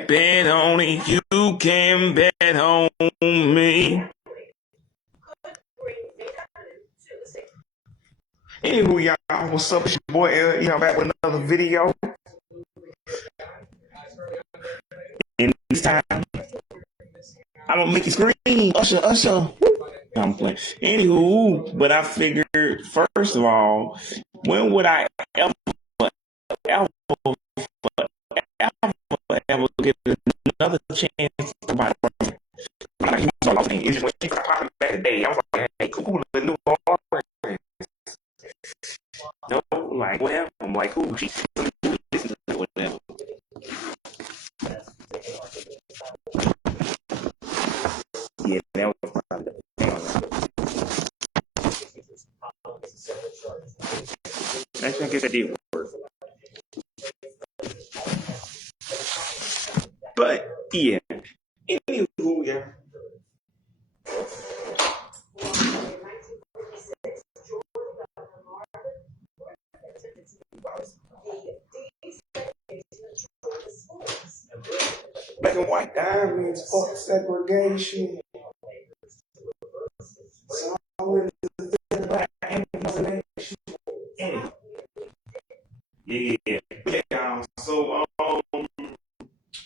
Bet on it, you can bet on me. Anywho, y'all, what's up? It's your boy L. Back with another video. And this time, I'm gonna make it scream. Usher. I'm playing. Anywho, but I figured, first of all, when would I ever get another chance to buy the it's just when she got popping back today. I was like, hey, cool, the new artist. No, like, well, I'm like, cool, she listen to it, whatever. Yeah, that was probably the actually, I guess I did work. But, yeah. Anywho, yeah. Black and white diamonds, fuck segregation. So yeah. So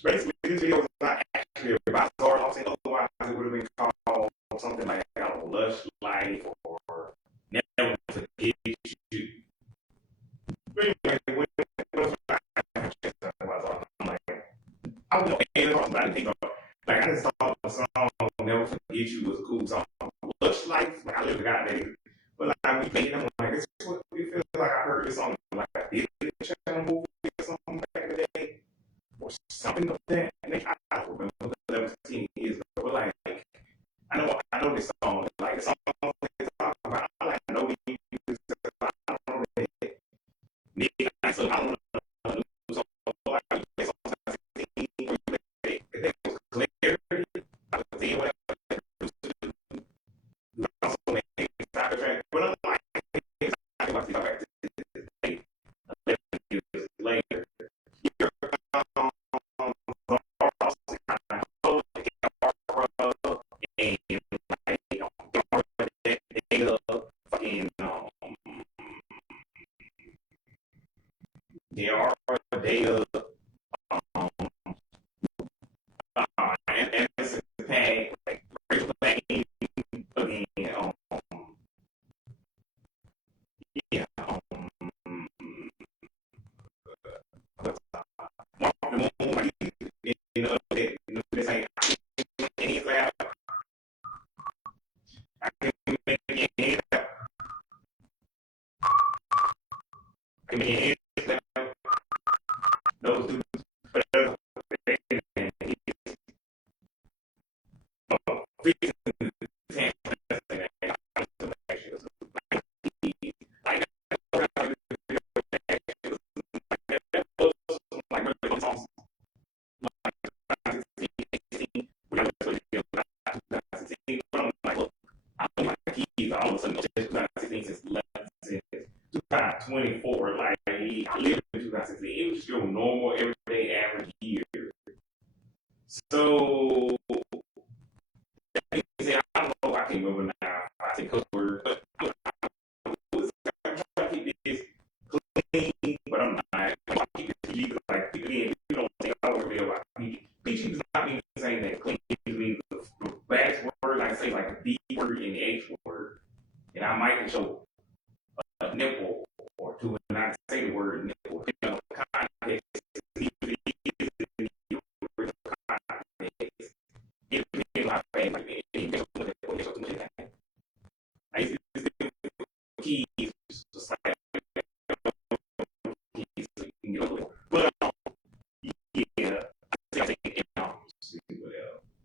basically this video is not actually about Zara. I'm saying otherwise it would have been called something like Lush Life or Never Forget You. I don't know anything about it. Like I just thought the song Never Forget You was a cool song. Lush Life, like I literally got that. But like we played them, like this is what we feel like I heard this song like I did in the channel movie or something back in the day. Or something of that. And I don't remember 17 years ago. But like I know this song. Like the song about I like I know these I don't know that. So I don't know. There are data and it's tag like again yeah this ain't any class. I can make any I can make any those dudes all of a sudden, 2016 since 2024, like I lived in 2016. It was just your normal, everyday, average year. So, I don't know, I can't remember now. I say code word, but I'm trying to keep this clean, but I'm not. I'm trying to keep it PG, like, again, you don't think I don't really about PG. PG does not mean saying that clean. It means the bad word, I say, like the D word and the H word. And I might show a nipple or two and not say the word nipple. You know, context. I used to keys, just like keys, but yeah,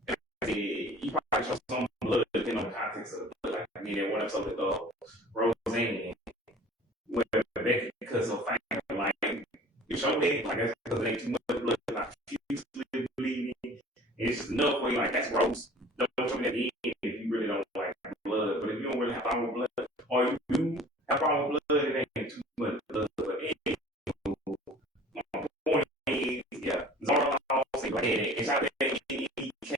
I think you probably show some blood depending on the context of the blood. Like I mean, that one episode with Roseanne, where Becky cuts her finger, like you show me, like that's because there ain't too much blood enough where you're like, that's gross. Don't show me that end if you really don't like blood. But if you don't really have problem with blood, or you do have problem with blood, it ain't too much blood. But anyway, my point is, yeah, Zara Law say like, it's out there, EK,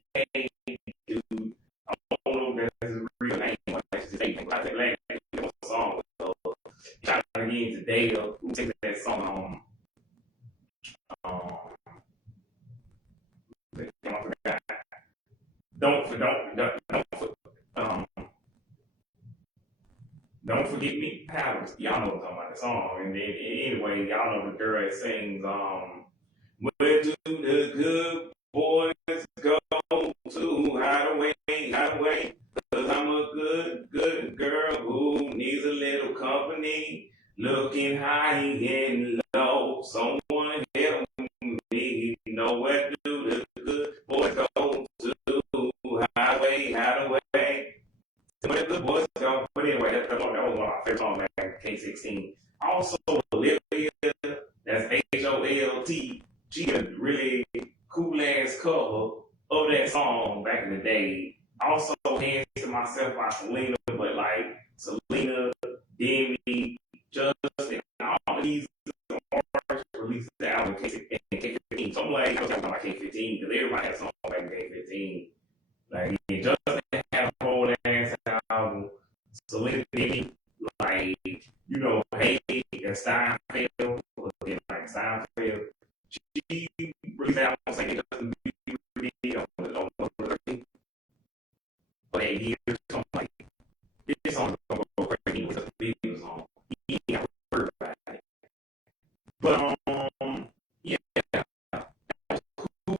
dude. I don't know if that's his real name, or that's his name. Like that last name, song. Try to get into data. Who takes that song? Um, I forgot. Um, don't forget me, Powers. Y'all know what I'm talking about the song. And then anyway, y'all know the girl that sings where do the good boys go to hide away? Cause I'm a good girl who needs a little company. Looking high and low, someone help me. Know where do the good boys go to hide away? Where the good boys go. But anyway, that was one of my favorite songs back in K16. Also, Olivia, that's HOLT. She had a really cool ass cover of that song back in the day. Also, Hands to Myself by Selena, but like Selena, Demi, Justin, all of these artists released the album in K15. So I'm like, I was talking about K15 because everybody had a song back in K15. Like, Justin had a whole ass album. Selena, Demi, like, you know, Hey, and Steinfeld, like Steinfeld. She released that album saying Justin Bieber for 8 years. So I'm like, this song is gonna go crazy with the Bieber song. He ain't heard about it. But yeah, that was cool.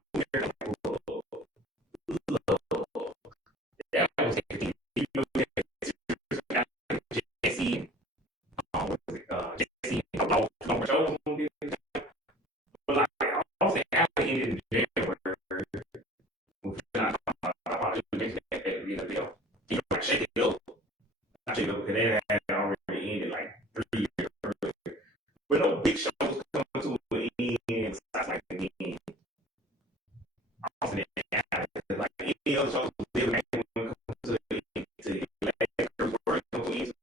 That was everything. You know, Jesse, what was it? Jesse, no shows on this. But like, I was saying, after it ended in January, I probably should mention that at the end of the video. You know, like, shake it up. I shake it up because that had already ended like 3 years earlier. But no big shows coming to an end besides like the end. I was saying that like any other shows they would come to the end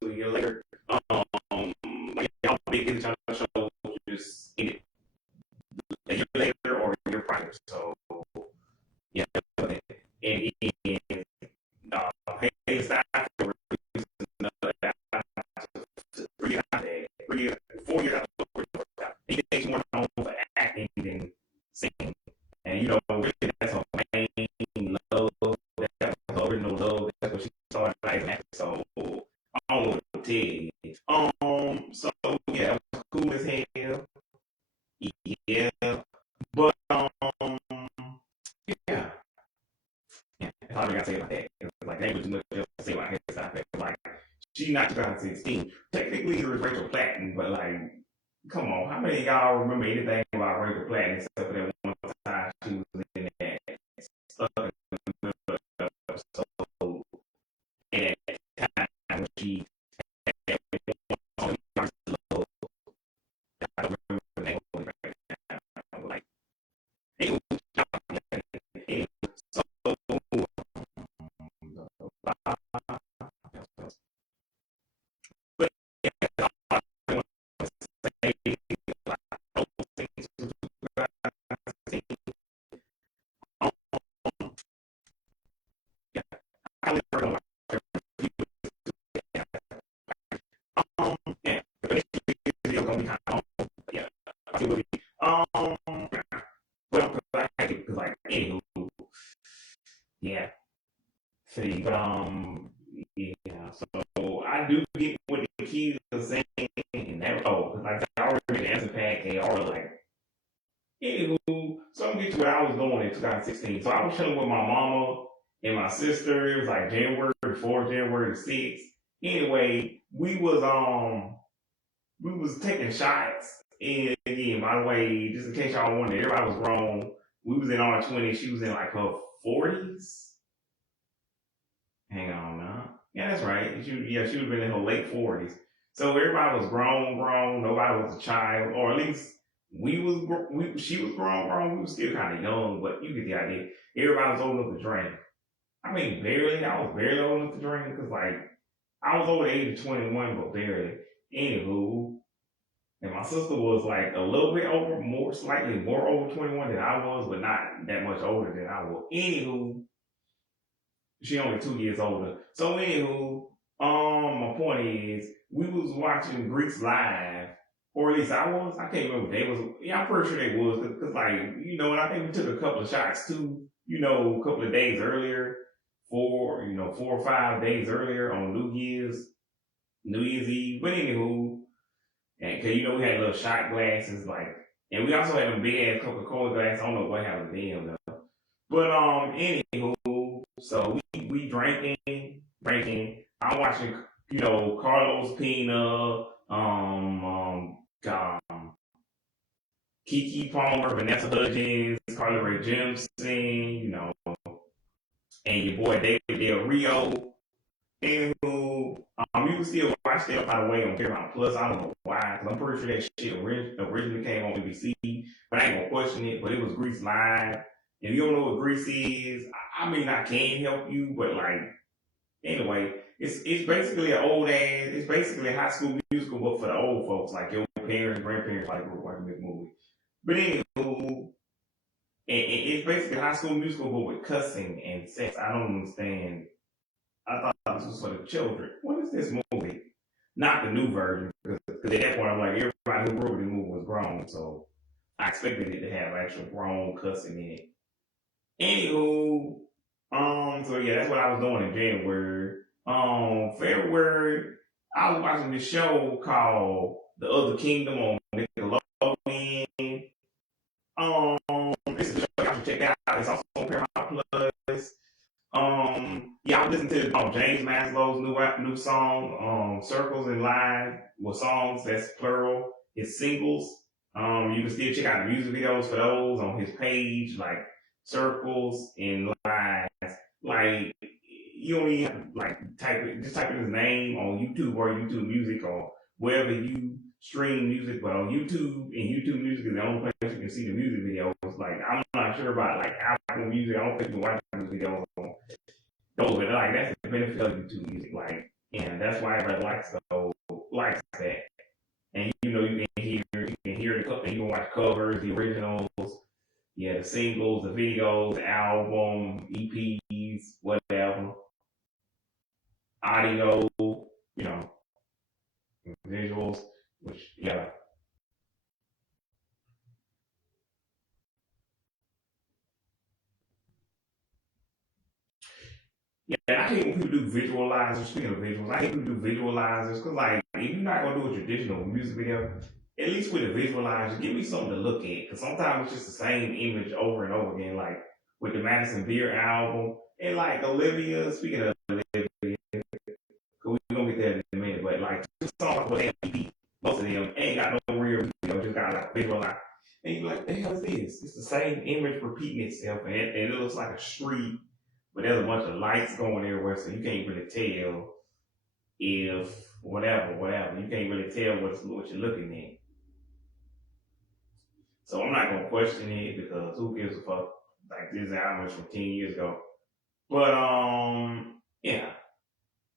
to a year later. Like y'all big international shows just ended a year later or a year prior. So yeah, and Hey Steinfeld released another album 4 years after he takes more known for acting than singing. And you know, really that's her main love. That's her original love. That's what she started as an actor. So I don't know what to tell you. So yeah, it was cool as hell. Yeah. But yeah. That's all I gotta say about that. It was like that was too much else to say about Hairstyle. Like she's not 2016. Technically it was Rachel Platten, but like, come on, how many of y'all remember anything about Rachel Platten except for that one time she was in that stuff so at that time when she had one song, I don't remember the name of it right now. Like it was so but yeah, yeah, but it's still gonna be kind of yeah, I feel really well, I had it because like anywho, yeah. See, but yeah. So I do get what the kids are saying, and that like I already answered Pat K. Or like, anywho, so I'm get to where I was going in 2016. So I was chilling with my mama and my sister. It was like January 4th, January 6th. Anyway, we was taking shots. And again, by the way, just in case y'all wonder, everybody was grown. We was in our 20s. She was in like her 40s. Hang on now. Yeah, that's right. She would have been in her late 40s. So everybody was grown. Nobody was a child, or at least she was grown, we was still kind of young, but you get the idea. Everybody was old enough to drink. I mean, barely. I was barely old enough to drink because, like, I was over the age of 21, but barely. Anywho, and my sister was like a little bit over, slightly more over 21 than I was, but not that much older than I was. Anywho, she only 2 years older. So anywho, my point is, we was watching Greeks live, or at least I was. I can't remember if they was. Yeah, I'm pretty sure they was, cause like and I think we took a couple of shots too. A couple of days earlier, 4 or 5 days earlier on New Year's Eve. But anywho, and cause we had little shot glasses, like, and we also had them big ass Coca-Cola glasses. I don't know what happened to them though. But anywho, so we drinking. I'm watching, Carlos Pina, Kiki Palmer, Vanessa Hudgens, Carly Rae Jepsen, and your boy David Del Rio. Anywho, you can still watch that, by the way, on Paramount Plus. I don't know why, because I'm pretty sure that shit originally came on NBC, but I ain't gonna question it. But it was Grease Live. If you don't know what Grease is, I mean, I can help you, but like, anyway, it's basically it's basically a High School Musical, but for the old folks, like your parents, grandparents, like were watching this movie. But anywho, it's basically a High School Musical, but with cussing and sex. I don't understand. I thought this was for the children. What is this movie? Not the new version, because at that point I'm like, everybody who wrote this movie was grown, so I expected it to have actual grown cussing in it. Anywho, so yeah, that's what I was doing in January. February, I was watching this show called The Other Kingdom on Nickelodeon. This is a show you should check out. It's also on Paramount Plus. Yeah, I listened to James Maslow's new song, Circles and Live, with songs that's plural. His singles. You can still check out the music videos for those on his page, like Circles and Lives. Like, you don't even have to like type in his name on YouTube or YouTube Music or wherever you stream music, but on YouTube, and YouTube Music is the only place you can see the music videos. Like, I'm not sure about like Apple Music. I don't think you can watch those videos on those, but like that's the benefit of YouTube Music. Like, and that's why everybody likes that. And you can hear the, you can watch covers, the originals, yeah, the singles, the videos, the album, EPs, whatever, audio, visuals, which, yeah. Yeah, I hate when people do visualizers. Speaking of visuals, I hate when people do visualizers because, like, if you're not gonna do a traditional music video, at least with a visualizer, give me something to look at. Because sometimes it's just the same image over and over again. Like with the Madison Beer album, and like Olivia. Speaking of Olivia, we're gonna get there in a minute. But like two songs with MVP, most of them ain't got no real video, just got like visualize. And you're like, the hell is this? It's the same image repeating itself, and it looks like a street. But there's a bunch of lights going everywhere, so you can't really tell if whatever. You can't really tell what you're looking at. So I'm not gonna question it because who gives a fuck? Like this album was from 10 years ago. But yeah.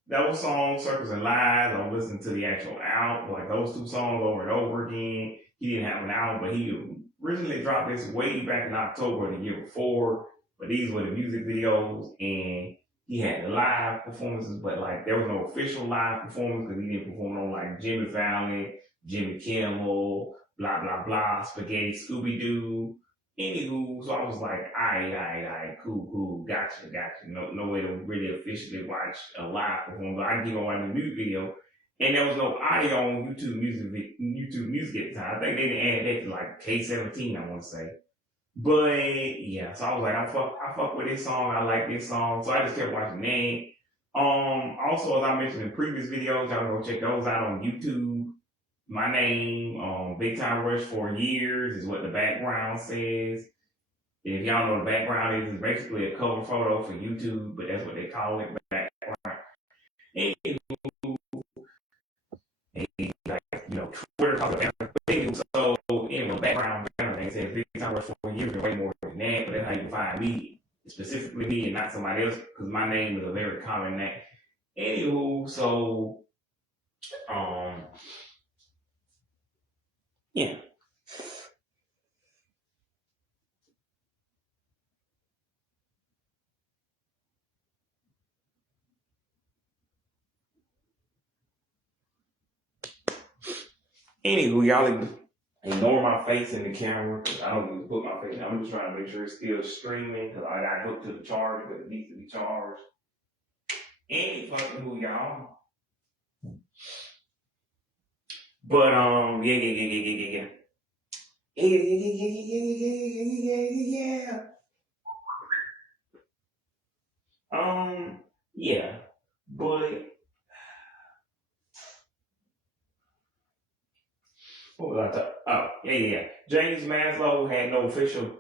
That was song Circles and Lies. I listened to the actual album, like those two songs over and over again. He didn't have an album, but he originally dropped this way back in October the year before. But these were the music videos, and he had the live performances, but like there was no official live performance because he didn't perform on like Jimmy Fallon, Jimmy Kimmel, blah blah blah, Spaghetti Scooby Doo. Anywho, so I was like, alright, cool, gotcha. No way to really officially watch a live performance, but I can keep on watching the music video. And there was no audio on YouTube Music at the time. I think they didn't add that to like K17, I want to say. But yeah, so I was like, I fuck with this song. I like this song, so I just kept watching that. Also, as I mentioned in previous videos, y'all go check those out on YouTube. My name, Big Time Rush 4 years is what the background says. If y'all know the background is, it's basically a cover photo for YouTube, but that's what they call it, background. And like, Twitter calls it background. So anyway, background like me, specifically me and not somebody else, because my name is a very common name. Anywho, so um yeah. Anywho, y'all ignore my face in the camera. I don't need to put my face. I'm just trying to make sure it's still streaming because I got hooked to the charger because it needs to be charged. Any fucking who, y'all. But yeah. Yeah. Yeah. But what was I talking? Oh, yeah. James Maslow had no official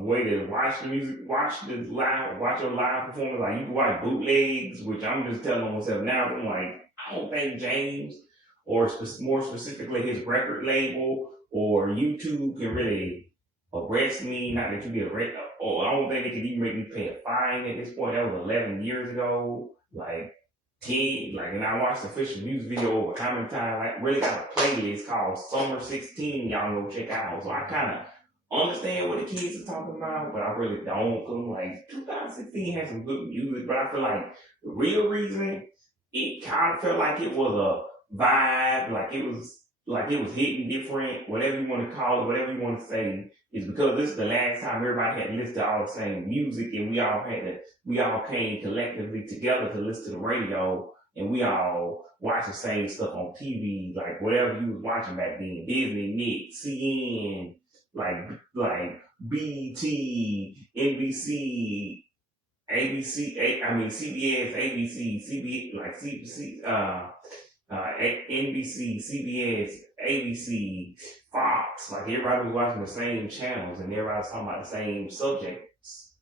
way to watch the music, watch a live performance. Like you can watch bootlegs, which I'm just telling myself now. I'm like, I don't think James, or more specifically his record label or YouTube, can really arrest me. Not that you get arrested. Or I don't think they could even make me pay a fine at this point. That was 11 years ago. Like 10, like, and I watched the official music video over how many times, like, really got a playlist called Summer 16, y'all go check out. So I kind of understand what the kids are talking about, but I really don't, because like, 2016 had some good music, but I feel like the real reason, it kind of felt like it was a vibe, like it was hitting different, whatever you want to call it, whatever you want to say, is because this is the last time everybody had listened to all the same music, and we all came collectively together to listen to the radio, and we all watch the same stuff on TV, like whatever you was watching back then, Disney, Nick, CN, like BT, NBC, ABC, I mean CBS, ABC, CBS, like NBC, CBS, ABC, Fox, like everybody was watching the same channels and everybody was talking about the same subjects.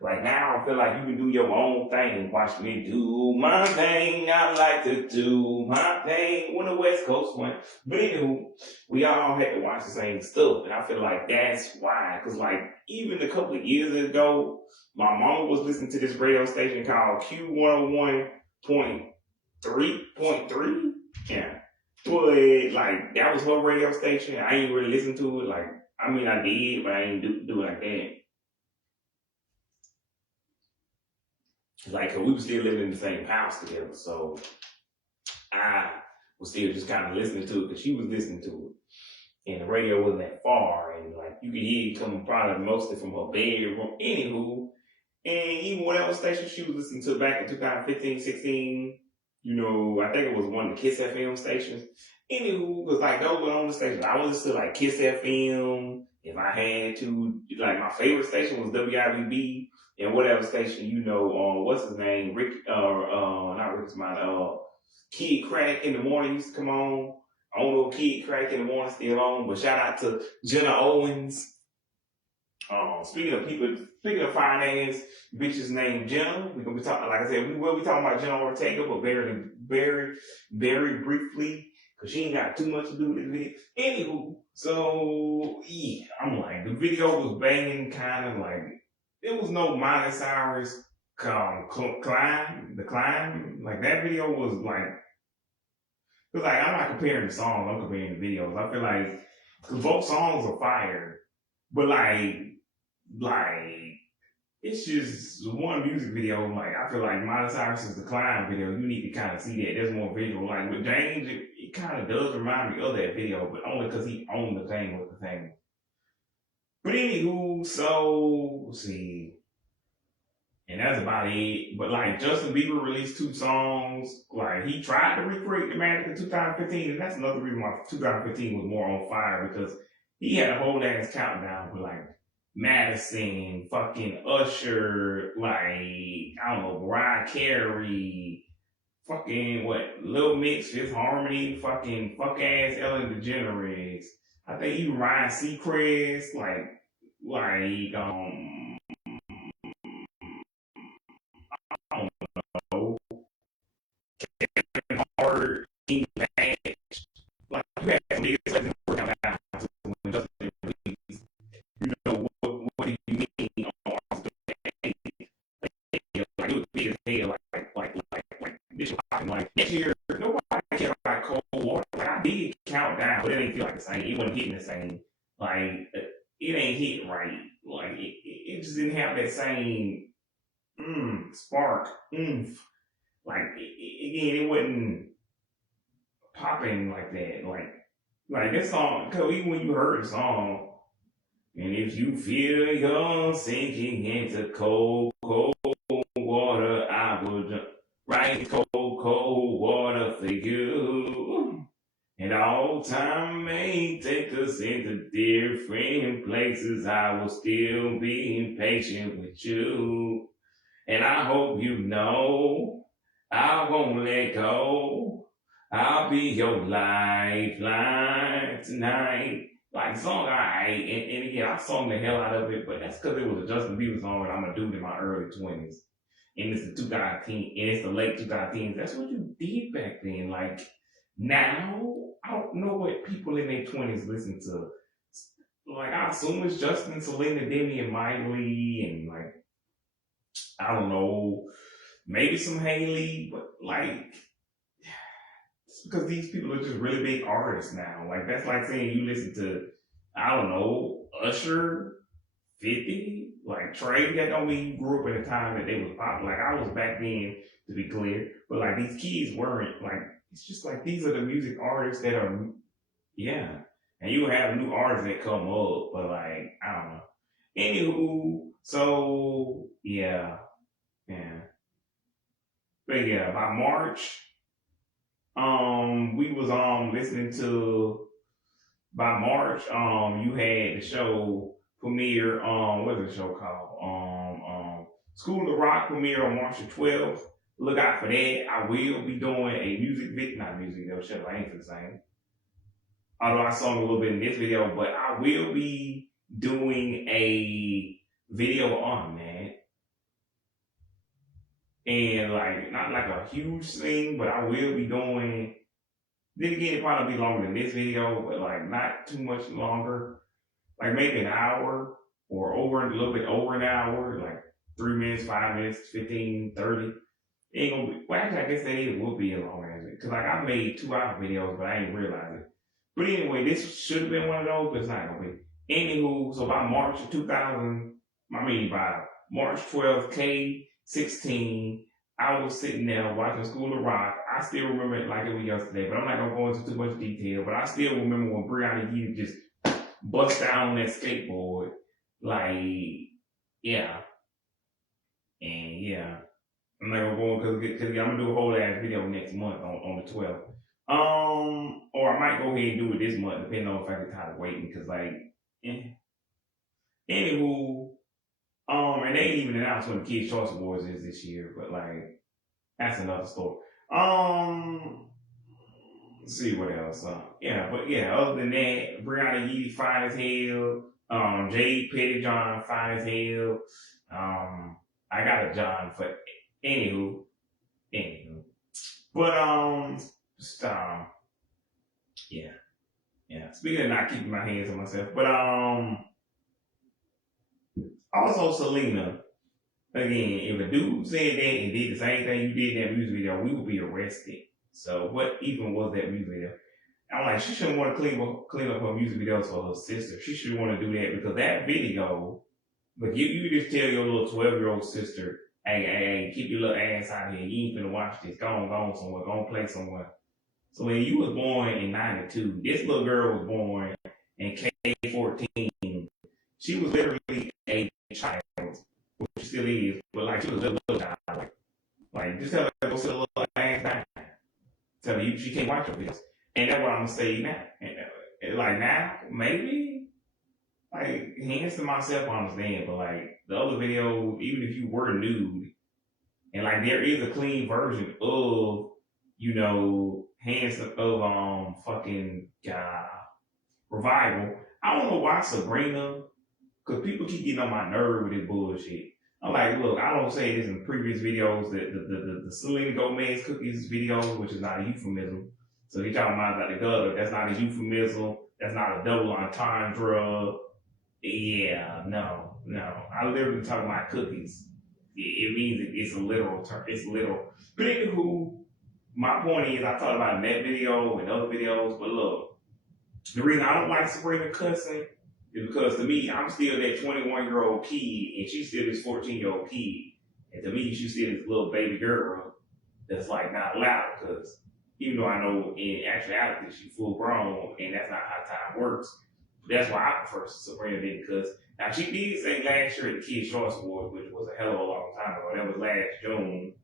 Like now I feel like you can do your own thing. Watch me do my thing. I like to do my thing when the West Coast went. But anywho, we all had to watch the same stuff. And I feel like that's why. Because like even a couple of years ago, my mama was listening to this radio station called Q101.3.3. Yeah. But like that was her radio station. I ain't really listen to it. Like, I mean I did, but I ain't do it like that. Like, we were still living in the same house together, so I was still just kind of listening to it because she was listening to it. And the radio wasn't that far, and like you could hear it coming probably mostly from her bedroom. Anywho, and even whatever station she was listening to back in 2015, 16, I think it was one of the Kiss FM stations. Anywho, because like those were on the stations. I was listening to like Kiss FM if I had to. Like my favorite station was WIBB. And whatever station, what's his name? Not Rick Smiley, Kid Craddock in the morning used to come on. I don't know if Kid Craddock in the morning still on, but shout out to Jenna Owens. Speaking of finance, bitches named Jenna. We're gonna be talking, like I said, we'll be talking about Jenna Ortega, but very briefly, because she ain't got too much to do with this video. Anywho, so yeah, I'm like, the video was banging, kind of like, there was no Miley Cyrus climb. Like that video was like, cause like I'm not comparing the songs, I'm comparing the videos. I feel like, cause both songs are fire, but like it's just one music video. Like I feel like Miley Cyrus's The Climb video, you need to kind of see that. There's more visual. Like with James, it kind of does remind me of that video, but only because he owned the thing with the thing. But anywho, so let's see. And that's about it. But like Justin Bieber released 2 songs. Like he tried to recreate the magic in 2015, and that's another reason why 2015 was more on fire, because he had a whole ass countdown with like Madison, fucking Usher, like I don't know, Mariah Carey, fucking Lil Mix, Fifth Harmony, fucking fuck ass Ellen DeGeneres. I think even Ryan Seacrest, I don't know, Kevin Hart, King Batch. Like you had some niggas like work out when Justin released. What do you mean on did Countdown, but it didn't feel like the same. It wasn't hitting the same. Like it ain't hit right. Like it just didn't have that same spark, oomph. Like again, it wasn't popping like that. Like that song. Cause even when you heard the song, and if you feel you're sinking into cold, cold water, I will jump right in cold, cold water for you. And all time may take us into different places. I will still be patient with you. And I hope you know I won't let go. I'll be your lifeline tonight. Like song I and again I sung the hell out of it, but that's because it was a Justin Bieber song and I'm a dude in my early 20s. And it's the 2010 and it's the late 2010s. That's what you did back then. Like now, I don't know what people in their 20s listen to. Like I assume it's Justin, Selena, Demi, and Miley, and like I don't know, maybe some Haley, but like it's because these people are just really big artists now. Like that's like saying you listen to, I don't know, Usher, 50, like Trey. That don't mean you grew up in a time that they was popular. Like I was back then, to be clear, but like these kids weren't. Like it's just like these are the music artists that are, yeah. And you have new artists that come up, but like I don't know. Anywho, so yeah. But yeah, by March, we was listening to by March, you had the show premiere, what's the show called? School of Rock premiere on March the 12th. Look out for that. I will be doing a music video, not music video, shut up, I ain't for the same. Although I sung a little bit in this video, but I will be doing a video on that. And like, not like a huge thing, but I will be doing, then again, it probably be longer than this video, but like not too much longer. Like maybe an hour or over a little bit over an hour, like 3 minutes, 5 minutes, 15, 30. It ain't gonna be, well, actually, I guess that it will be as long as it. Cause like I made 2 hour videos, but I ain't realize it. But anyway, this should have been one of those, but it's not gonna be. Anywho, so by March of 2000, by March 12th, K16, I was sitting there watching School of Rock. I still remember it like it was yesterday, but I'm not gonna go into too much detail. But I still remember when Brianna Yeager just bust down on that skateboard. Like, yeah. And yeah. I'm not gonna go because I'm gonna do a whole ass video next month on the 12th. Or I might go ahead and do it this month, depending on if I get tired of waiting. Cause like, anywho, and they ain't even announced when the Kids Choice Awards is this year, but like, that's another story. Let's see what else. But yeah, other than that, Brianna Yeager fine as hell. Jade Pettyjohn fine as hell. I got a John for anywho. But yeah. Speaking of not keeping my hands on myself, but also Selena. Again, if a dude said that and did the same thing you did in that music video, we would be arrested. So what even was that music video? I'm like, she shouldn't want to clean up her music videos for her sister. She should want to do that because that video, but you just tell your little 12-year-old sister, hey, keep your little ass out here. You ain't finna watch this. Go on somewhere. Go on play somewhere. So when you was born in 92, this little girl was born in K14. She was literally a child, which she still is, but like she was a little child. Like just tell her to go sit a little ass down. Tell her she can't watch your videos. And that's what I'm gonna say now. And like now, maybe, like hands to myself, I understand, but like the other video, even if you were nude, and like there is a clean version of, hands of fucking Revival. I don't know why Sabrina, because people keep getting on my nerve with this bullshit. I'm like, look, I don't say this in previous videos, that the Selena Gomez cookies videos, which is not a euphemism. So he talking about like the gutter, that's not a euphemism, that's not a double entendre. Yeah, no. I literally talking about cookies. It means it's a literal term. It's literal. But anywho, my point is, I talked about in that video and other videos, but look, the reason I don't like Sabrina cussing is because to me, I'm still that 21-year-old kid, and she's still this 14-year-old kid. And to me, she's still this little baby girl that's like not allowed, because even though I know in actuality she's full grown, and that's not how time works. That's why I prefer Sabrina than, because now she did say last year at the Kids' Choice Awards, which was a hell of a long time ago. That was last June.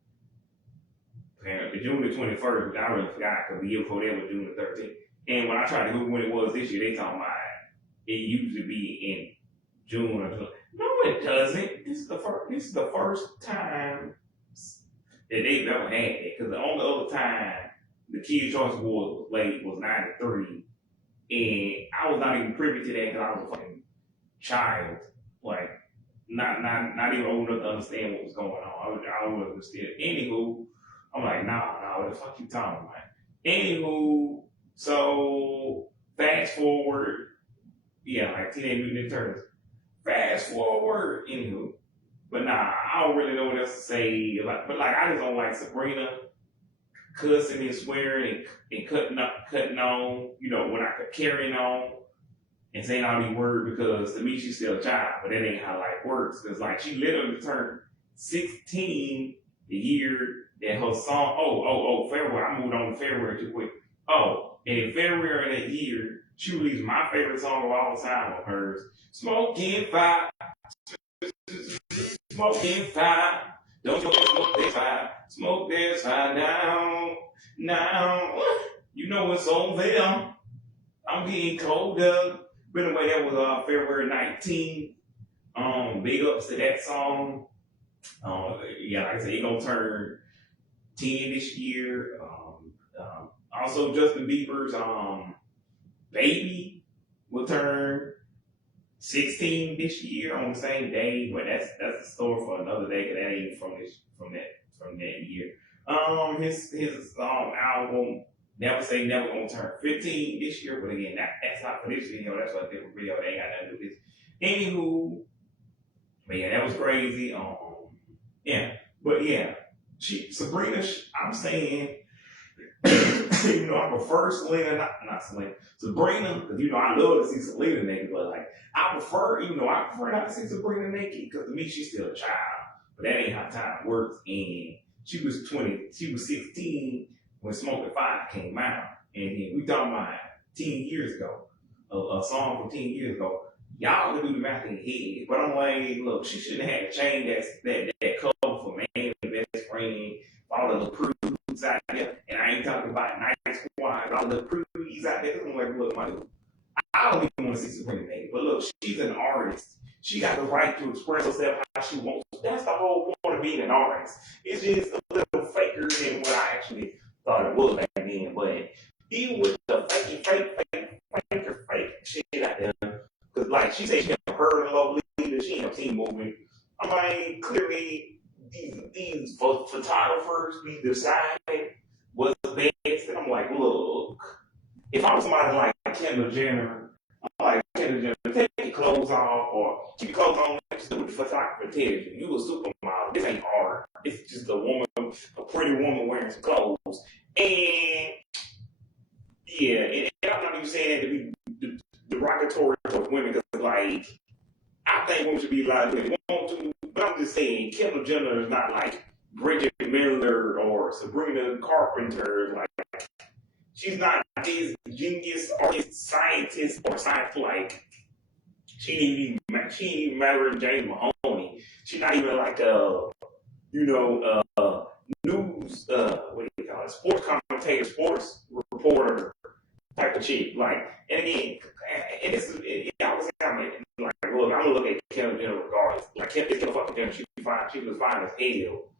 Apparently, June the 21st, which I really forgot because the year before that was June the 13th. And when I tried to Google when it was this year, they talking about it used to be in June or July. No, it doesn't. This is the first time that they've ever had it. Because the only other time the Kids' Choice Awards was late was '93, and I was not even privy to that because I was a fucking child, like not even old enough to understand what was going on. I was understand. Anywho, I'm like, nah, what the fuck you talking about? Anywho, so fast forward, yeah, like Teenage Mutant Ninja Turtles. Fast forward, anywho. But nah, I don't really know what else to say. But I just don't like Sabrina cussing and swearing and cutting on, when I could carrying on and saying all these words, because to me she's still a child, but that ain't how life works. Because like she literally turned 16 the year that her song, February, I moved on to February too quick. Oh, and in February of that year, she released my favorite song of all time of hers, Smoking Fire. Smoking fire, don't you smoke that fire, smoke that fire now. You know it's over there. I'm getting colder. But anyway, that was February 19th. Big ups to that song. Yeah, like I said, he gonna turn 10 this year. Also Justin Bieber's baby will turn 16 this year on the same day, but that's a story for another day, because that ain't from that year. His album Never Say Never gonna turn 15 this year, but again, that's not for this video. That's for a different video. They ain't got nothing to do with this. Anywho, but yeah, that was crazy. Yeah, but yeah, Sabrina, I'm saying. I prefer Selena, not Selena, Sabrina, because I love to see Selena naked, but like I prefer not to see Sabrina naked, because to me she's still a child, but that ain't how time works. And she was 16 when Smoking Fire came out, and then we talking about 10 years ago, a song from 10 years ago. Y'all can do the math in your head, but I'm like, look, she shouldn't have had a chain that cover for Man Best Friend, all the little prudes out there, and I ain't talking about nice wine, all the prudes out there. I'm like, look, my dude, I don't even want to see Sabrina naked, but look, she's an artist. She got the right to express herself how she wants. That's the whole point of being an artist. It's just a little faker than what I actually thought it was back then. But even with the fake shit out there, because like she said, she never heard of Love Leader, she ain't seen movement. I'm like, clearly these photographers be deciding what's best, and I'm like, look, if I was somebody like Kendall Jenner, I'm like, Kendall Jenner, take your clothes off or keep your clothes on next to the photographer tells you. You a supermodel. This ain't art. It's just a pretty woman wearing some clothes. And yeah, and I'm not even saying that to be derogatory towards women, because like, I think women should be allowed to do what they want to, but I'm just saying Kendall Jenner is not like Bridget Miller or Sabrina Carpenter. Like, she's not this genius artist, scientist, or science like. She ain't even matter than James Mahoney. She's not even like news, what do you call it, sports commentator, sports reporter type of chick. Like, and again, and this is, I was like, look, I'm gonna look at Kendall Jenner regardless. Like, Kendall fucking Jenner, she was fine as hell.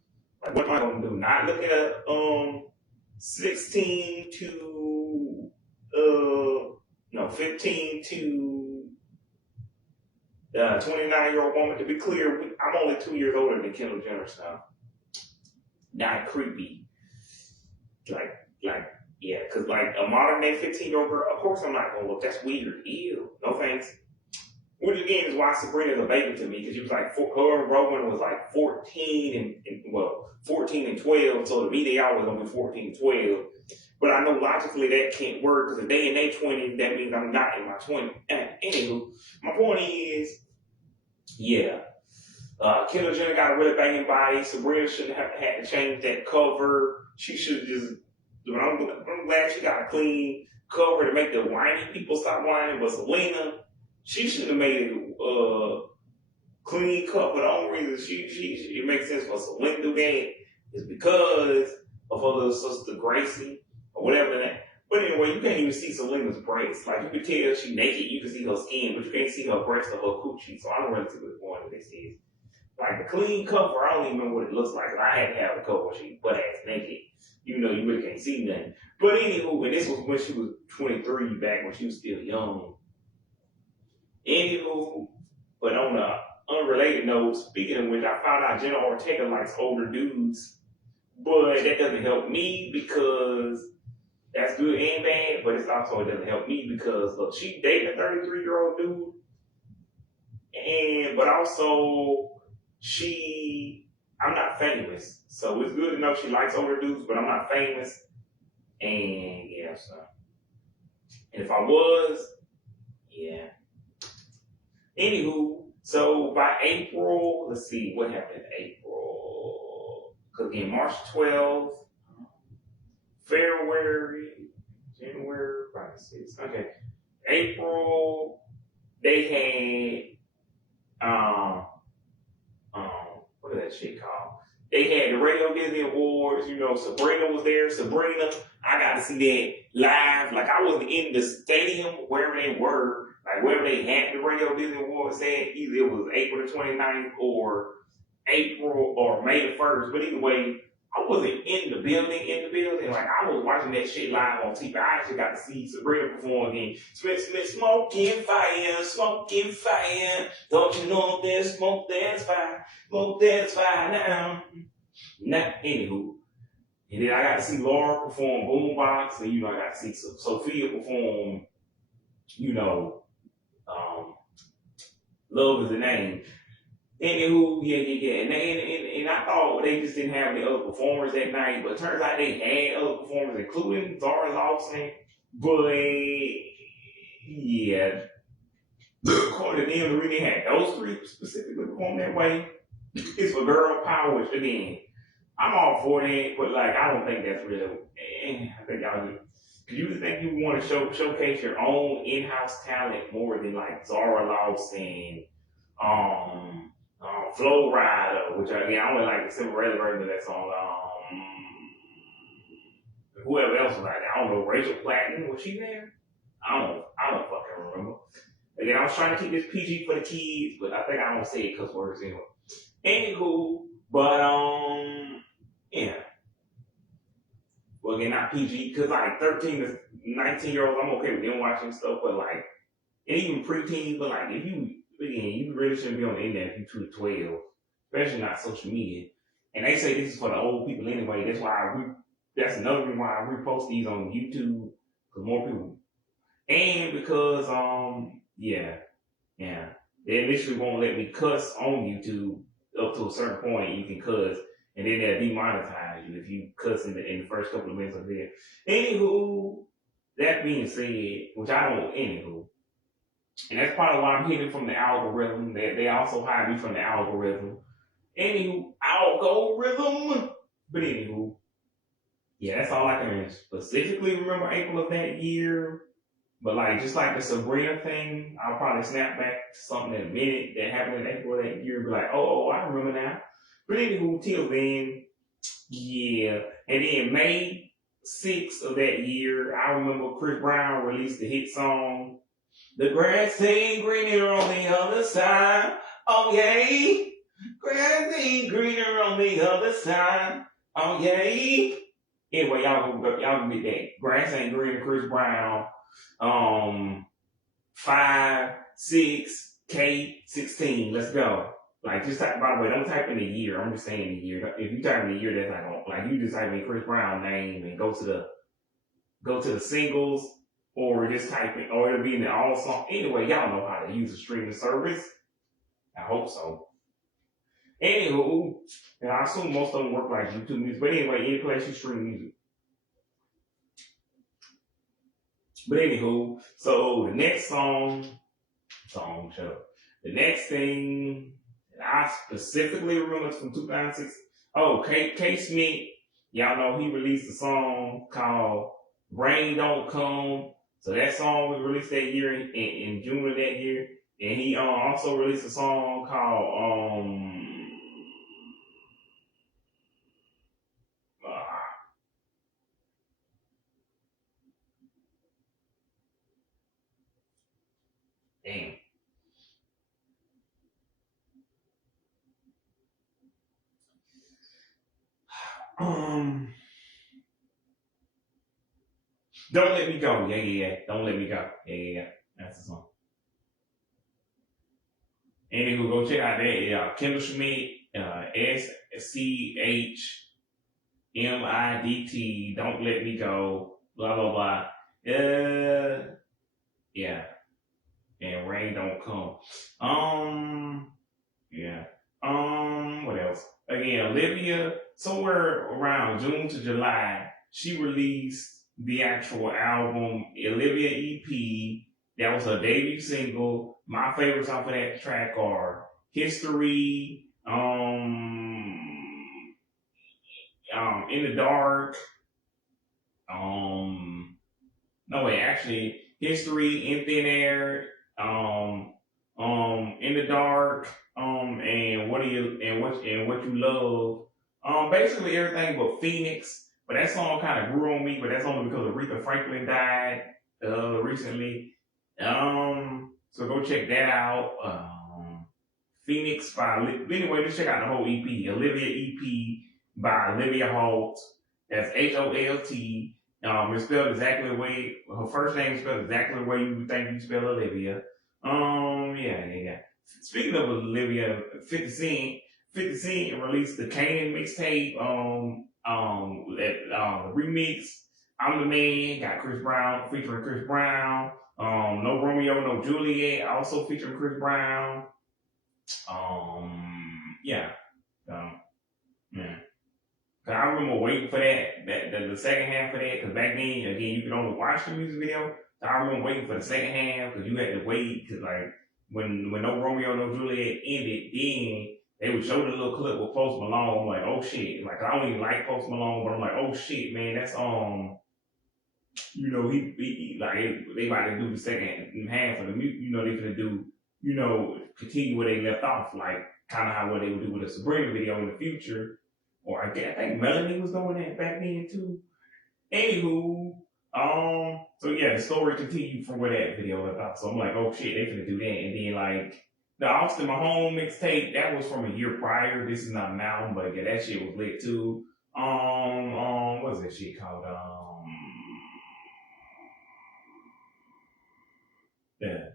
Like, what am I gonna do? Not look at 15 to 29-year-old woman. To be clear, I'm only 2 years older than Kendall Jenner, so not creepy. Like, yeah, because like a modern day 15-year-old girl, of course I'm not gonna look. That's weird. Ew. No thanks. Which again is why Sabrina's a baby to me, because she was like, her and Roman was like 14 and 14 and 12. So to me, they always gonna be 14 and 12. But I know logically that can't work because if they in their 20s, that means I'm not in my 20s. Anywho, my point is, yeah. Kendall Jenner got a really banging body. Sabrina shouldn't have had to change that cover. She should just. I'm glad she got a clean cover to make the whiny people stop whining. But Selena, she should have made it clean cover. The only reason it makes sense for Selena to do that is because of her little sister Gracie or whatever that. But anyway, you can't even see Selena's breasts. Like you can tell she naked, you can see her skin, but you can't see her breast or her coochie. So I don't really see what the point of this is. Like the clean cover, I don't even know what it looks like. I had to have the cover where she butt ass naked. You know, you really can't see nothing. But anywho, and this was when she was 23, back when she was still young. Anywho, but on a unrelated note, speaking of which, I found out Jenna Ortega likes older dudes. But that doesn't help me because that's good and bad, but it doesn't help me because look, she dating a 33-year-old dude. But also I'm not famous. So it's good to know she likes older dudes, but I'm not famous. And yeah, so. And if I was, yeah. Anywho, so by April, let's see, what happened in April? Because again, March 12th, February, January, 5, 6, okay. April, they had, what is that shit called? They had the Radio Disney Awards, you know, Sabrina was there. Sabrina, I got to see that live. Like, I wasn't in the stadium, wherever they were, like, wherever they had the Radio Disney Awards at. Either it was April the 29th or April or May the 1st. But either way, I wasn't in the building. Like, I was watching that shit live on TV. I actually got to see Sabrina perform again. Smith, smoking fire. Don't you know there's smoke, there's fire. Smoke, there's fire now. Anywho. And then I got to see Laura perform Boombox. And, you know, I got to see Sophia perform, you know, Love Is the Name. Anywho, yeah. And I thought they just didn't have any other performers that night, but it turns out they had other performers, including Zara Lawson. But, yeah, according to them, the reason they had those three specifically perform that way is for girl power, which, again, I'm all for that, but, like, I don't think that's really, I think y'all do. Because you think you want to showcase your own in-house talent more than, like, Zara Lawson, Flow Rider, which I only like the Cinderella version of that song. Whoever else was like that, I don't know. Rachel Platten, was she there? I don't fucking remember. Again, I was trying to keep this PG for the kids, but I think I don't say it cuss words anyway. Anywho, but yeah. Well, again, not PG, because like 13 to 19-year-olds, I'm okay with them watching stuff, but like, and even preteens, but like if you. Again, you really shouldn't be on the internet if you're 2 to 12, especially not social media. And they say this is for the old people anyway. That's another reason why I repost these on YouTube, because more people. And because, they initially won't let me cuss on YouTube up to a certain point. You can cuss, and then they'll demonetize you if you cuss in the first couple of minutes of the video. Anywho, that being said, which I don't, anywho. And that's part of why I'm hitting from the algorithm. They also hide me from the algorithm. Anywho, algorithm. But anywho, yeah, that's all I can specifically remember April of that year. But like, just like the Sabrina thing, I'll probably snap back to something in a minute that happened in April of that year and be like, oh, I remember now. But anywho, till then, yeah. And then May 6th of that year, I remember Chris Brown released the hit song, The Grass Ain't Greener on the Other Side. Oh, yay. Grass ain't greener on the other side. Oh, yay. Anyway, y'all can get that. Grass Ain't Greener, Chris Brown. 5, 6, K16. Let's go. Like, just type, by the way, don't type in the year. I'm just saying the year. If you type in the year, that's not going, like, you just type in Chris Brown name and go to the singles, or just type it, or it'll be in the all song. Anyway, y'all know how to use a streaming service. I hope so. Anywho, and I assume most of them work like YouTube Music. But anyway, any place you stream music. But anywho, so the next shut up. The next thing that I specifically remember is from 2006. Oh, K Smith, y'all know he released a song called Rain Don't Come. So that song was released that year in June of that year. And he also released a song called damn. Don't Let Me Go. Yeah. Don't Let Me Go. Yeah. That's the song. Anywho, go check out that. Yeah. Kendall Schmidt, SCHMIDT. Don't Let Me Go. Blah, blah, blah. Yeah. And Rain Don't Come. Yeah. What else? Again, Olivia, somewhere around June to July, she released the actual album, Olivia EP. That was her debut single. My favorites off of that track are History, In the Dark, no wait, actually, History, In Thin Air, In the Dark, and what you love. Basically everything but Phoenix. But that song kind of grew on me, but that's only because Aretha Franklin died recently. So go check that out. Phoenix anyway, just check out the whole EP. Olivia EP by Olivia Holt. That's Holt. It's spelled exactly the way her first name is spelled exactly the way you would think you spell Olivia. Yeah. Speaking of Olivia, 50 Cent released the Kanan mixtape. Remix. I'm the Man got Chris Brown featuring Chris Brown. No Romeo, No Juliet also featuring Chris Brown. Yeah. Yeah. Cause I remember waiting for the second half of that, because back then, again, you could only watch the music video. So I remember waiting for the second half, because you had to wait, because like, when No Romeo, No Juliet ended, then they would show the little clip with Post Malone. I'm like, oh shit. Like, I don't even like Post Malone, but I'm like, oh shit, man, that's, he like, they about to do the second half of the music, they gonna do, continue where they left off, like, kind of how what they would do with a Sabrina video in the future. Or I think Melanie was doing that back then too. Anywho, so yeah, the story continued from where that video left off. So I'm like, oh shit, they finna do that. And then like the Austin Mahone mixtape, that was from a year prior. This is not an album, but yeah, that shit was lit too. What's that shit called? Yeah.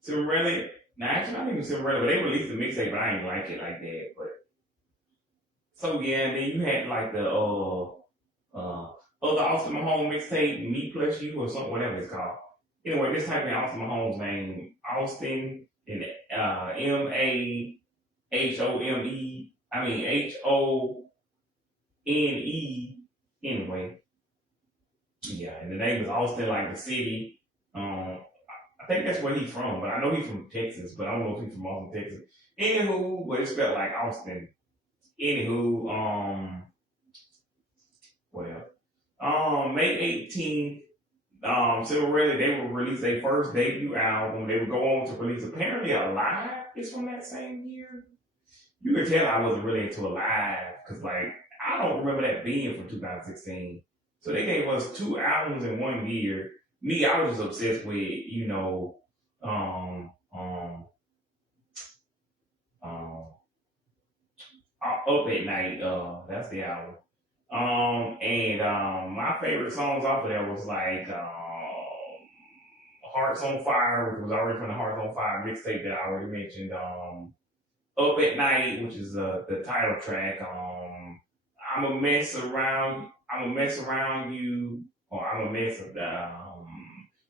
Cinderella. Now actually I think it was Cinderella, but they released the mixtape, but I ain't like it like that. But so yeah, and then you had like the other Austin Mahone mixtape, Me Plus You or something, whatever it's called. Anyway, just type in Austin Mahone's name, Austin, and Mahone. Anyway, yeah, and the name is Austin, like the city. I think that's where he's from, but I know he's from Texas, but I don't know if he's from Austin, Texas. Anywho, but it's spelled like Austin. Anywho, May 18th, Cinderella, they will release their first debut album. They would go on to release apparently Alive is from that same year. You can tell I wasn't really into Alive, because like I don't remember that being from 2016. So they gave us 2 albums in 1 year. Me, I was just obsessed with, Up at Night, that's the album. My favorite songs off of there was like Hearts on Fire, which was already from the Hearts on Fire mixtape that I already mentioned. Up at Night, which is the title track. I'm a mess around you, or I'm a mess of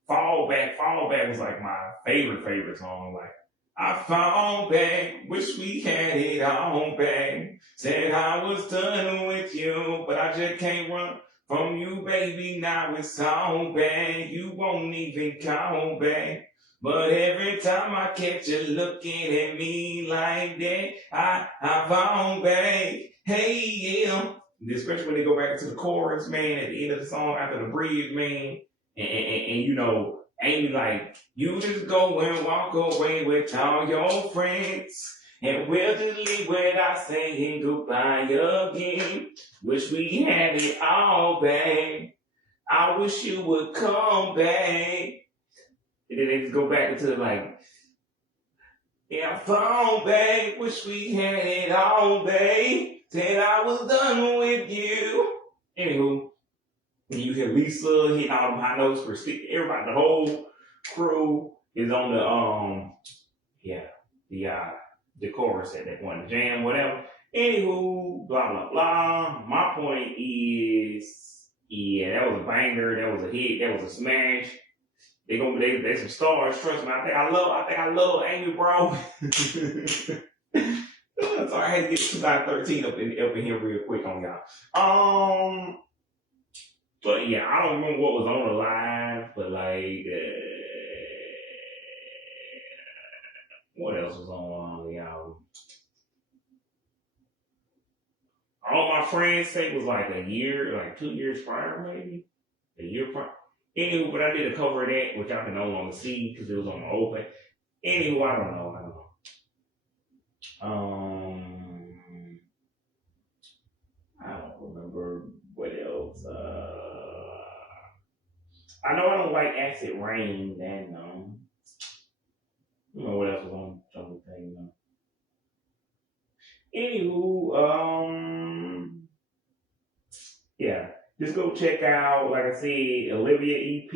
Fall Fall Back was like my favorite song. Like, I fall back, wish we had it all back. Said I was done with you, but I just can't run from you, baby. Now it's all back. You won't even call back. But every time I catch you looking at me like that, I fall back. Hey, yeah. Especially when they go back to the chorus, man, at the end of the song after the bridge, man. And you know, Amy like, you just go and walk away with all your friends. And we'll just leave without saying goodbye again. Wish we had it all back. I wish you would come back. And then they just go back into like, yeah, I fall back. Wish we had it all back. Said I was done with you. Anywho, you hear Lisa hitting all them high notes for everybody, the whole crew is on the chorus at that point, the jam, whatever. Anywho, blah blah blah. My point is, yeah, that was a banger, that was a hit, that was a smash. They some stars, trust me. I think I love Amy, bro. So I had to get 2013 up in here real quick on y'all. But yeah, I don't remember what was on the live, but like, what else was on y'all? All my friends say it was like a year, like 2 years prior, maybe a year prior. Anywho, but I did a cover of that, which I can no longer see because it was on the open. Anywho, I don't know. I don't remember what else. I know I don't like Acid Rain, and I don't know what else was on some of the things. Anywho, yeah, just go check out, like I said, Olivia EP,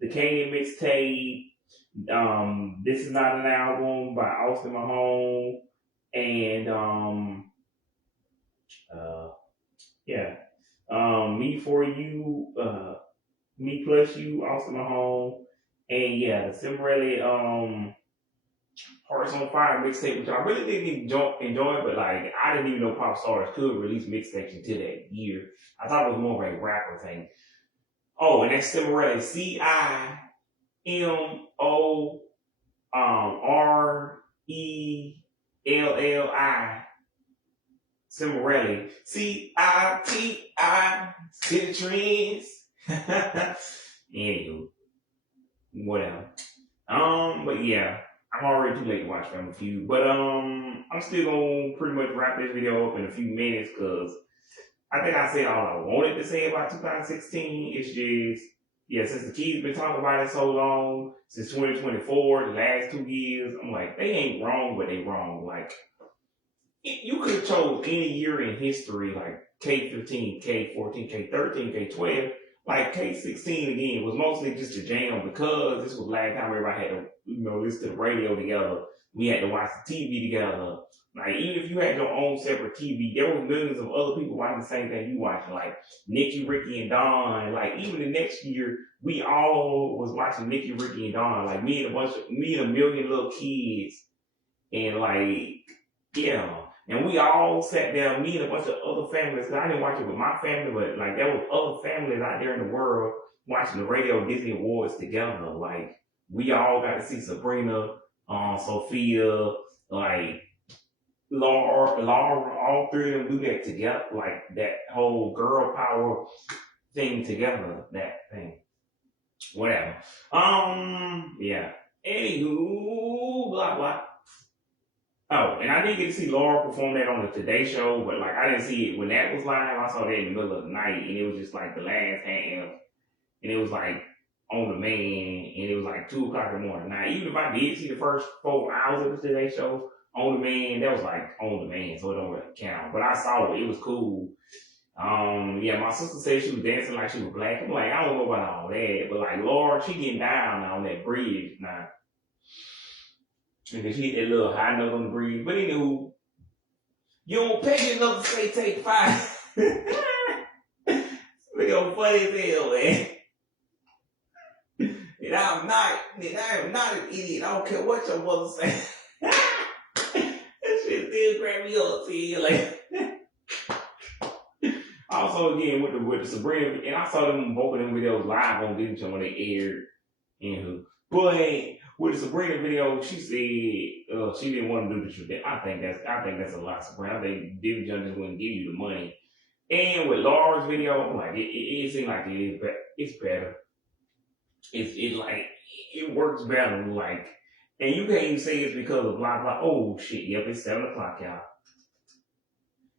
the Canaan mixtape. This is not an album by Austin Mahone, and Me For You, Me Plus You, Austin Mahone, and yeah, the Cimbrelli Hearts on Fire mixtape, which I really didn't enjoy, but like I didn't even know pop stars could release mixtapes until that year. I thought it was more of a rapper thing. Oh, and that's Cimbrelli, CIMORELLI. Cimbrelli. CITI. Citrines. Anywho, whatever. But yeah, I'm already too late to watch Family Feud. But I'm still gonna pretty much wrap this video up in a few minutes because I think I said all I wanted to say about 2016. It's just, yeah, since the kids been talking about it so long, since 2024, the last 2 years, I'm like, they ain't wrong, but they wrong. Like, you could have chose any year in history, like K15, K14, K13, K12. Like K16 again was mostly just a jam because this was the last time everybody had to, listen to the radio together. We had to watch the TV together. Like even if you had your own separate TV, there were millions of other people watching the same thing you watching. Like Nikki, Ricky, and Dawn. Like even the next year, we all was watching Nikki, Ricky, and Dawn. Like me and a million little kids, and like yeah. And we all sat down, me and a bunch of other families. I didn't watch it with my family, but like there was other families out there in the world watching the Radio Disney Awards together. Like we all got to see Sabrina, Sophia, like Laura, all three of them do that together, like that whole girl power thing together, that thing. Whatever. Yeah. Anywho, blah blah. Oh, and I did get to see Laura perform that on the Today Show, but like I didn't see it when that was live. I saw that in the middle of the night, and it was just like the last half, and it was like on demand, and it was like 2 o'clock in the morning. Now, even if I did see the first 4 hours of the Today Show on demand, that was like on demand, so it don't really count. But I saw it; it was cool. Yeah, my sister said she was dancing like she was black. I'm like, I don't know about all that, but like Laura, she getting down on that bridge now. And then she hit that little high note on the bridge. But anywho, you don't pay me enough to say take 5. Real funny as hell, man. I am not an idiot. I don't care what your mother say. That shit still crack me up, see, like. Also, again, with the Sabrina, and I saw them both of them videos live on Disney when they aired. But with the Sabrina video, she said she didn't want to do the tradition. I think that's a lot, Sabrina. I think Disney just wouldn't give you the money. And with Laura's video, like it seems like it's better. It's like it works better. Like, and you can't even say it's because of blah blah. Oh shit! Yep, it's 7:00, y'all.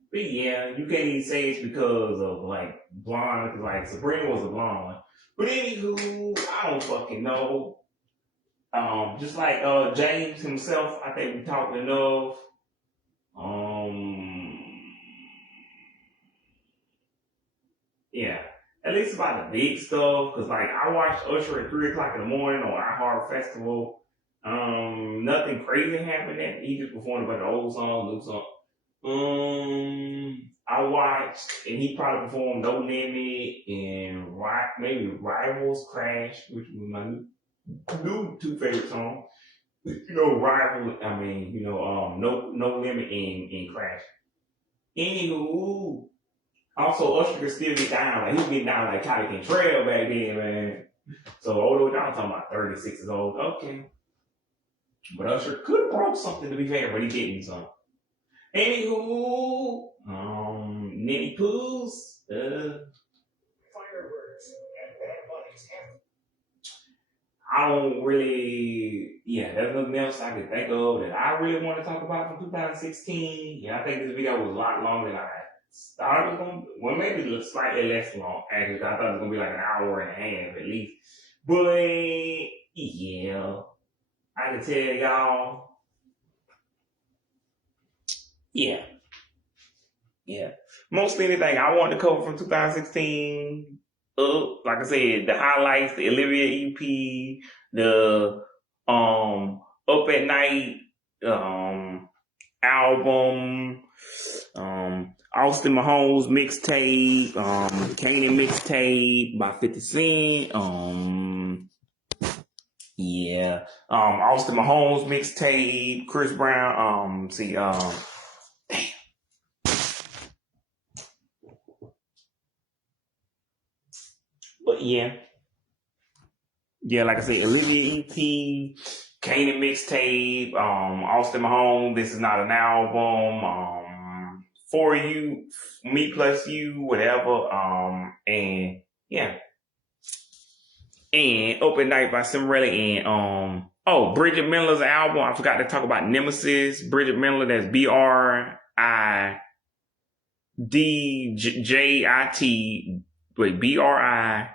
But yeah, you can't even say it's because of like blonde, because like Sabrina was a blonde. But anywho, I don't fucking know. Just like James himself, I think we talked enough. Yeah, at least about the big stuff, cause like I watched Usher at 3:00 in the morning on iHeart Festival. Nothing crazy happened there. He just performed a bunch of old songs, new songs. I watched, and he probably performed No Limit and maybe Rivals Crash, which was my new two favorite songs. Rival. I mean, No Limit and Crash. Anywho, also Usher could still get down. Like he was getting down like Cali Trail back then, man. So although I'm talking about 36 years old, okay. But Usher could have broke something, to be fair, but he didn't. So. Anywho, Nitty Pooh's, fireworks and bad buddies. I don't really, there's nothing else I can think of that I really want to talk about from 2016. Yeah, I think this video was a lot longer than I thought it was going to be. Well, maybe slightly less long, actually. I thought it was going to be like an hour and a half at least. But, yeah, I can tell y'all. Yeah. Mostly anything I wanted to cover from 2016. Like I said, the highlights, the Olivia EP, the Up at Night album, Austin Mahomes mixtape, Kanye mixtape by 50 Cent, Austin Mahomes mixtape, Chris Brown, damn. But yeah, like I said, Olivia EP, Kanye mixtape, Austin Mahomes, This Is Not an Album, For You, Me Plus You, whatever, and yeah. And Up at Night by Cinderella, and Bridget Miller's album. I forgot to talk about Nemesis. Bridget Miller, that's BRIDJIT. Wait, BRIDJIT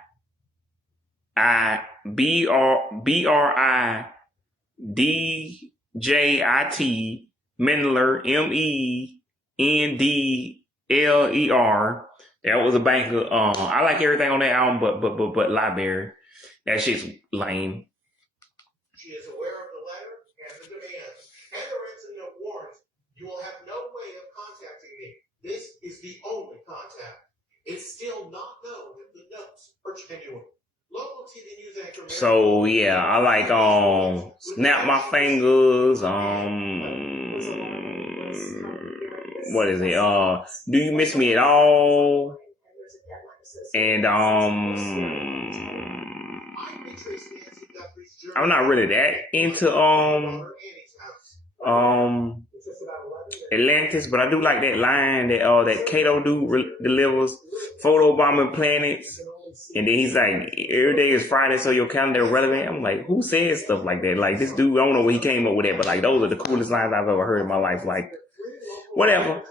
Mendler, MENDLER. That was a banger. I like everything on that album, but Library. That shit's lame. She is aware of the letter and the demands, and the ransom note warns you will have no way of contacting me. This is the only contact. It's still not known if the notes are genuine. Local TV news anchor. So yeah, I like Snap My Fingers. What is it? Do You Miss Me at All? And I'm not really that into Atlantis, but I do like that line that Kato delivers, photo bombing planets, and then he's like, every day is Friday, so your calendar relevant. I'm like, who says stuff like that? Like, this dude, I don't know where he came up with that, but like, those are the coolest lines I've ever heard in my life. Like, whatever.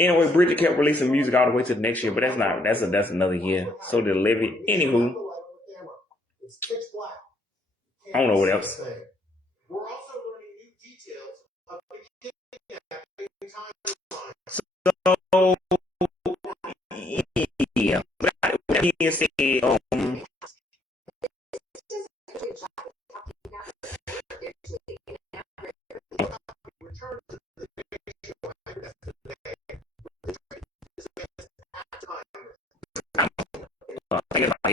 Anyway, Bridget kept releasing music all the way to the next year, but that's another year. So did Olivia. Anywho, I don't know what else. We're also learning new details of the kidnapping timeline. So yeah, but that being said, I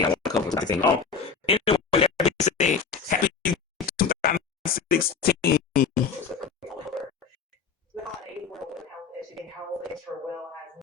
want to cover something. Anyway, that being said, 2016. The 84 woman health issue, health is for Will has